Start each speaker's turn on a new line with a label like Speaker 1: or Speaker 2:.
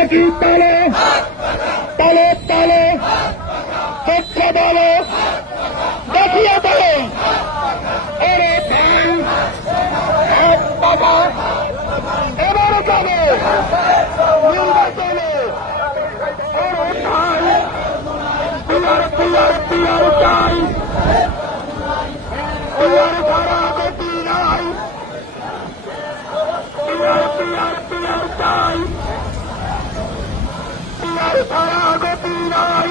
Speaker 1: একই তালে তালে তালে তথ্য বলো দেখিয়ে বলো। ওরে ভাই এক বাবা, এবার নির্বাচনে ওরে ভাই, পিয়ার পিয়ার পিয়ার চাই। পিয়ার ছাড়া গতি নাই। পিয়ার পিয়ার গতি নাই